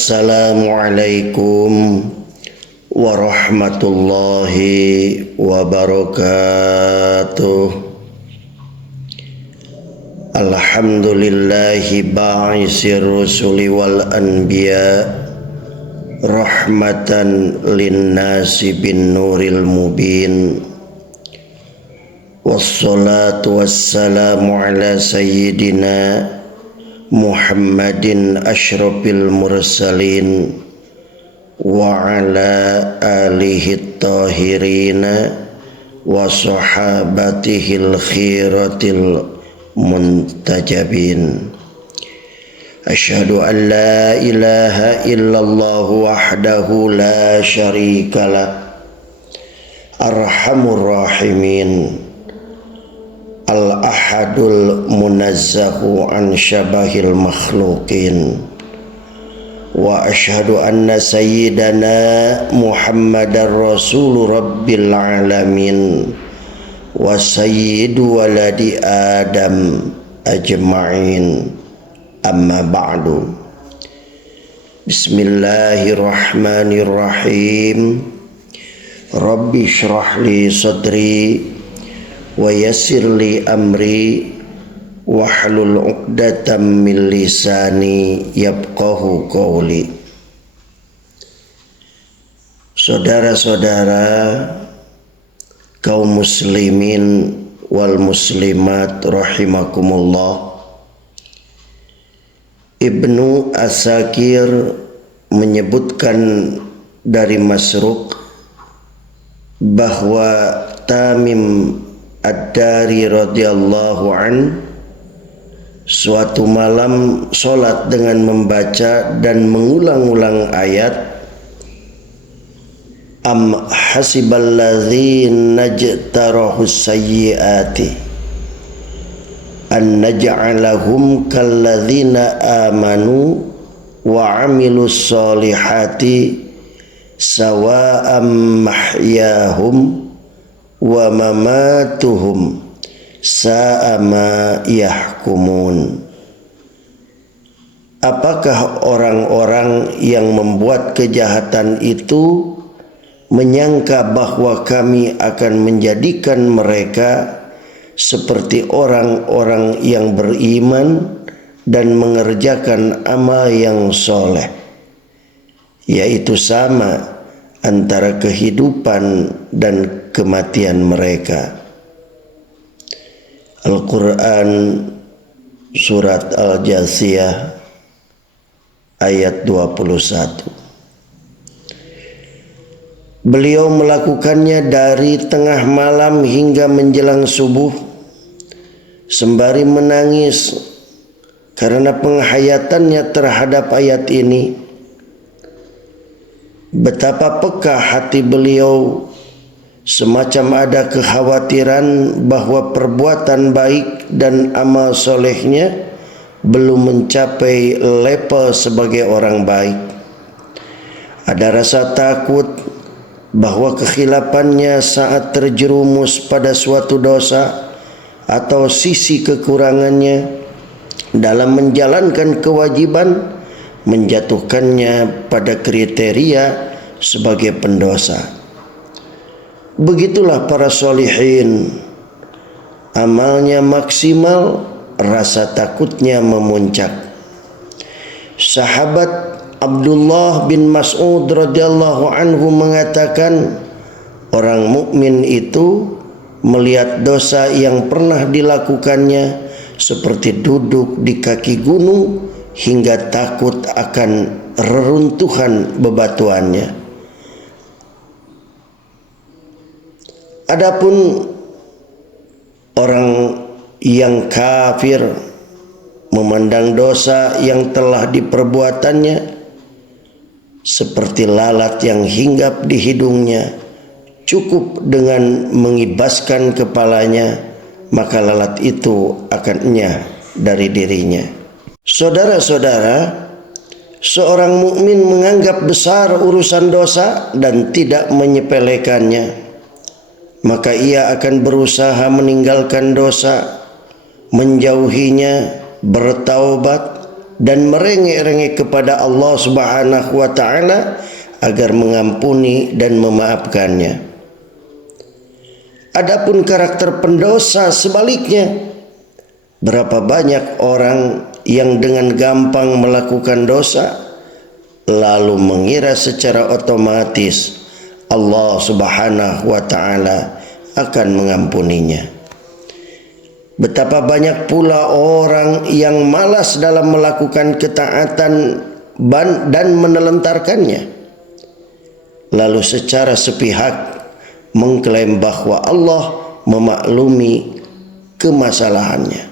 Assalamualaikum warahmatullahi wabarakatuh. Alhamdulillahi ba'isir rusuli wal anbiya rahmatan linnasi bin nuril mubin. Wassalatu wassalamu ala sayyidina Muhammadin asyrafil mursalin wa ala alihi tahirina wa sahabatihil khiratil muntajabin. Asyhadu an la ilaha illallah wahdahu la syarikalah arhamur rahimin al-ahadul munazzahu an syabahil makhluqin. Wa asyhadu anna sayyidana Muhammadar rasul rabbil alamin wa sayyidu waladi adam ajma'in. Amma ba'du. Bismillahirrahmanirrahim. Rabbi shrah li sadri wa yassir li amri wahlul 'uqdatam min lisani yafqahu qawli. Saudara-saudara kaum muslimin wal muslimat rahimakumullah, Ibnu Asakir menyebutkan dari Masruq bahwa Tamim Ad-Dari radhiyallahu an suatu malam sholat dengan membaca dan mengulang-ulang ayat Am hasiballadzina najtarahus sayyiati an naj'alahum kalladzina amanu wa amilus solihati sawa'am mahyahum wa mamatuhum sa'a ma yahkumun. Apakah orang-orang yang membuat kejahatan itu menyangka bahwa kami akan menjadikan mereka seperti orang-orang yang beriman dan mengerjakan amal yang soleh, yaitu sama antara kehidupan dan kematian mereka. Al-Quran Surat Al-Jasiyah ayat 21. Beliau melakukannya dari tengah malam hingga menjelang subuh sembari menangis karena penghayatannya terhadap ayat ini. Betapa peka hati beliau, semacam ada kekhawatiran bahwa perbuatan baik dan amal solehnya belum mencapai level sebagai orang baik. Ada rasa takut bahwa kekhilafannya saat terjerumus pada suatu dosa atau sisi kekurangannya dalam menjalankan kewajiban menjatuhkannya pada kriteria sebagai pendosa. Begitulah para sholihin, amalnya maksimal, rasa takutnya memuncak. Sahabat Abdullah bin Mas'ud radhiyallahu anhu mengatakan, orang mukmin itu melihat dosa yang pernah dilakukannya seperti duduk di kaki gunung hingga takut akan reruntuhan bebatuannya. Adapun orang yang kafir memandang dosa yang telah diperbuatannya seperti lalat yang hinggap di hidungnya, cukup dengan mengibaskan kepalanya maka lalat itu akan enyah dari dirinya. Saudara-saudara, seorang mukmin menganggap besar urusan dosa dan tidak menyepelekannya, maka ia akan berusaha meninggalkan dosa, menjauhinya, bertaubat, dan merengek-rengek kepada Allah Subhanahu wa taala agar mengampuni dan memaafkannya. Adapun karakter pendosa sebaliknya, berapa banyak orang yang dengan gampang melakukan dosa lalu mengira secara otomatis Allah Subhanahu wa taala akan mengampuninya. Betapa banyak pula orang yang malas dalam melakukan ketaatan dan menelantarkannya, lalu secara sepihak mengklaim bahwa Allah memaklumi kemasalahannya.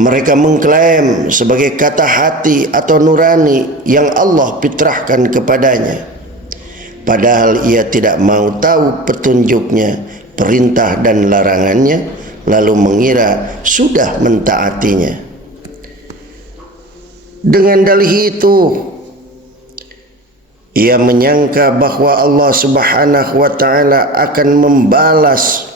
Mereka mengklaim sebagai kata hati atau nurani yang Allah fitrahkan kepadanya, padahal ia tidak mau tahu petunjuknya, perintah dan larangannya, lalu mengira sudah mentaatinya. Dengan dalih itu, ia menyangka bahwa Allah Subhanahu wa taala akan membalas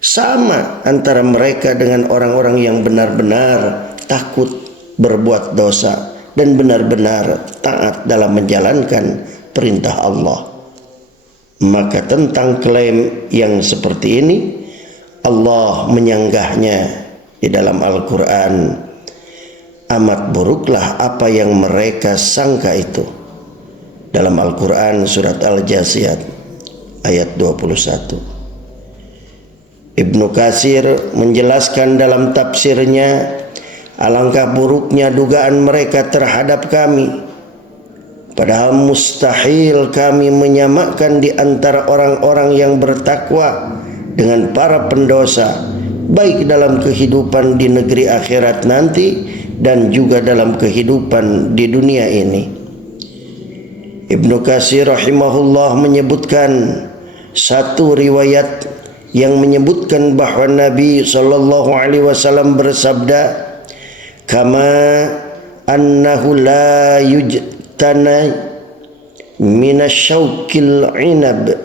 sama antara mereka dengan orang-orang yang benar-benar takut berbuat dosa dan benar-benar taat dalam menjalankan perintah Allah. Maka tentang klaim yang seperti ini, Allah menyanggahnya di dalam Al-Quran. Amat buruklah apa yang mereka sangka itu. Dalam Al-Quran surat Al-Jasiyat ayat 21. Ibnu Katsir menjelaskan dalam tafsirnya, alangkah buruknya dugaan mereka terhadap kami, padahal mustahil kami menyamakan di antara orang-orang yang bertakwa dengan para pendosa, baik dalam kehidupan di negeri akhirat nanti dan juga dalam kehidupan di dunia ini. Ibnu Katsir rahimahullah menyebutkan satu riwayat yang menyebutkan bahwa Nabi SAW bersabda, kama annahu la yujtana minasyauqil inab,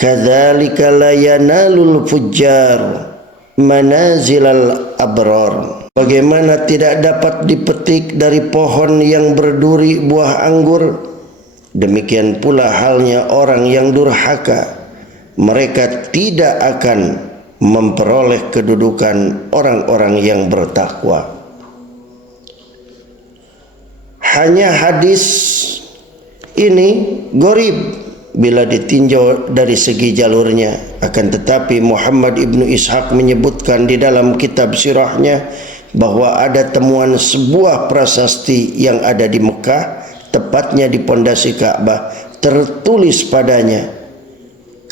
kadzalika la yanalul fujjar manazilal abrar. Bagaimana tidak dapat dipetik dari pohon yang berduri buah anggur, demikian pula halnya orang yang durhaka. Mereka tidak akan memperoleh kedudukan orang-orang yang bertakwa. Hanya hadis ini gharib bila ditinjau dari segi jalurnya, akan tetapi Muhammad ibnu Ishaq menyebutkan di dalam kitab sirahnya bahwa ada temuan sebuah prasasti yang ada di Mekah, tepatnya di pondasi Ka'bah, tertulis padanya,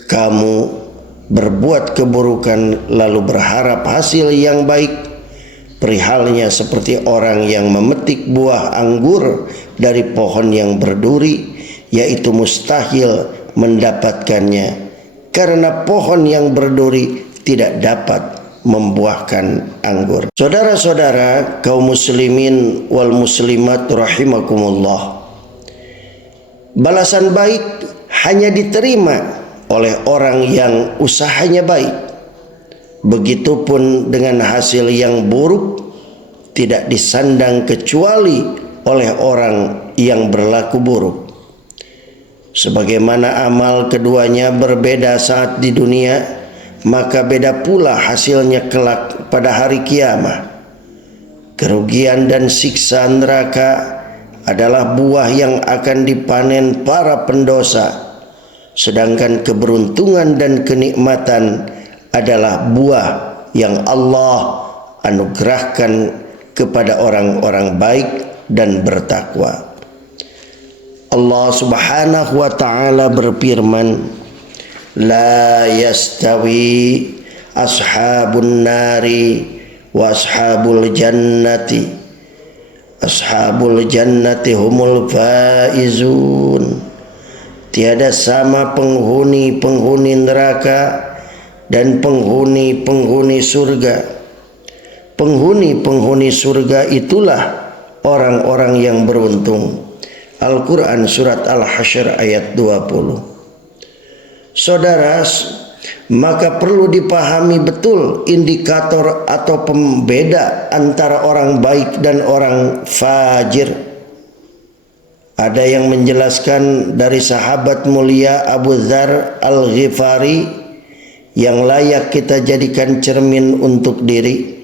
kamu berbuat keburukan lalu berharap hasil yang baik, perihalnya seperti orang yang memetik buah anggur dari pohon yang berduri, yaitu mustahil mendapatkannya karena pohon yang berduri tidak dapat membuahkan anggur. Saudara-saudara kaum muslimin wal muslimat rahimakumullah, balasan baik hanya diterima oleh orang yang usahanya baik. Begitupun dengan hasil yang buruk tidak disandang kecuali oleh orang yang berlaku buruk. Sebagaimana amal keduanya berbeda saat di dunia, maka beda pula hasilnya kelak pada hari kiamat. Kerugian dan siksa neraka adalah buah yang akan dipanen para pendosa, sedangkan keberuntungan dan kenikmatan adalah buah yang Allah anugerahkan kepada orang-orang baik dan bertakwa. Allah Subhanahu wa taala berfirman, la yastawi ashabun nari wa ashabul jannati, ashabul jannati humul faizun. Tiada sama penghuni-penghuni neraka dan penghuni-penghuni surga. Penghuni-penghuni surga itulah orang-orang yang beruntung. Al-Quran surat Al-Hasyr ayat 20. Saudara, maka perlu dipahami betul indikator atau pembeda antara orang baik dan orang fajir. Ada yang menjelaskan dari sahabat mulia Abu Dzar Al-Ghifari yang layak kita jadikan cermin untuk diri.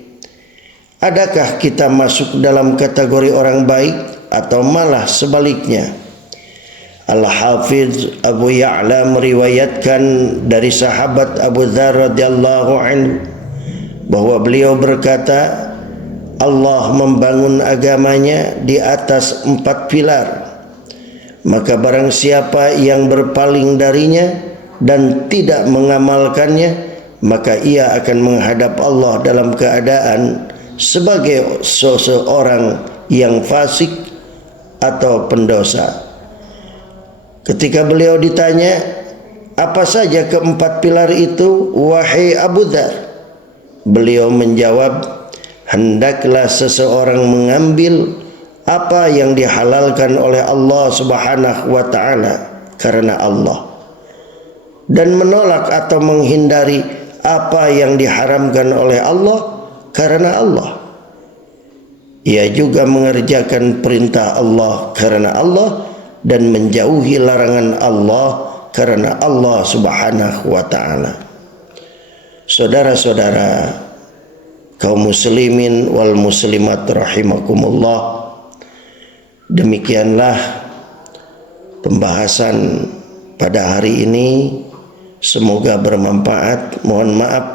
Adakah kita masuk dalam kategori orang baik atau malah sebaliknya? Al-Hafidz Abu Ya'la meriwayatkan dari sahabat Abu Dzar radhiyallahu anhu bahwa beliau berkata, Allah membangun agamanya di atas 4 pilar. Maka barang siapa yang berpaling darinya dan tidak mengamalkannya, maka ia akan menghadap Allah dalam keadaan sebagai seseorang yang fasik atau pendosa. Ketika beliau ditanya, apa saja keempat pilar itu, wahai Abu Dzar? Beliau menjawab, hendaklah seseorang mengambil apa yang dihalalkan oleh Allah Subhanahu wa ta'ala karena Allah, dan menolak atau menghindari apa yang diharamkan oleh Allah karena Allah. Ia juga mengerjakan perintah Allah karena Allah dan menjauhi larangan Allah karena Allah Subhanahu wa ta'ala. Saudara-saudara kaum muslimin wal muslimat rahimakumullah, demikianlah pembahasan pada hari ini. Semoga bermanfaat. Mohon maaf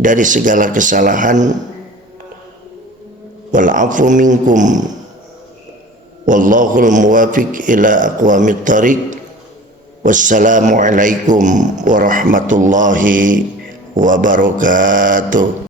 dari segala kesalahan. Wal afu minkum. Wallahul muwafiq ila aqwamit thariq. Wassalamualaikum warahmatullahi wabarakatuh.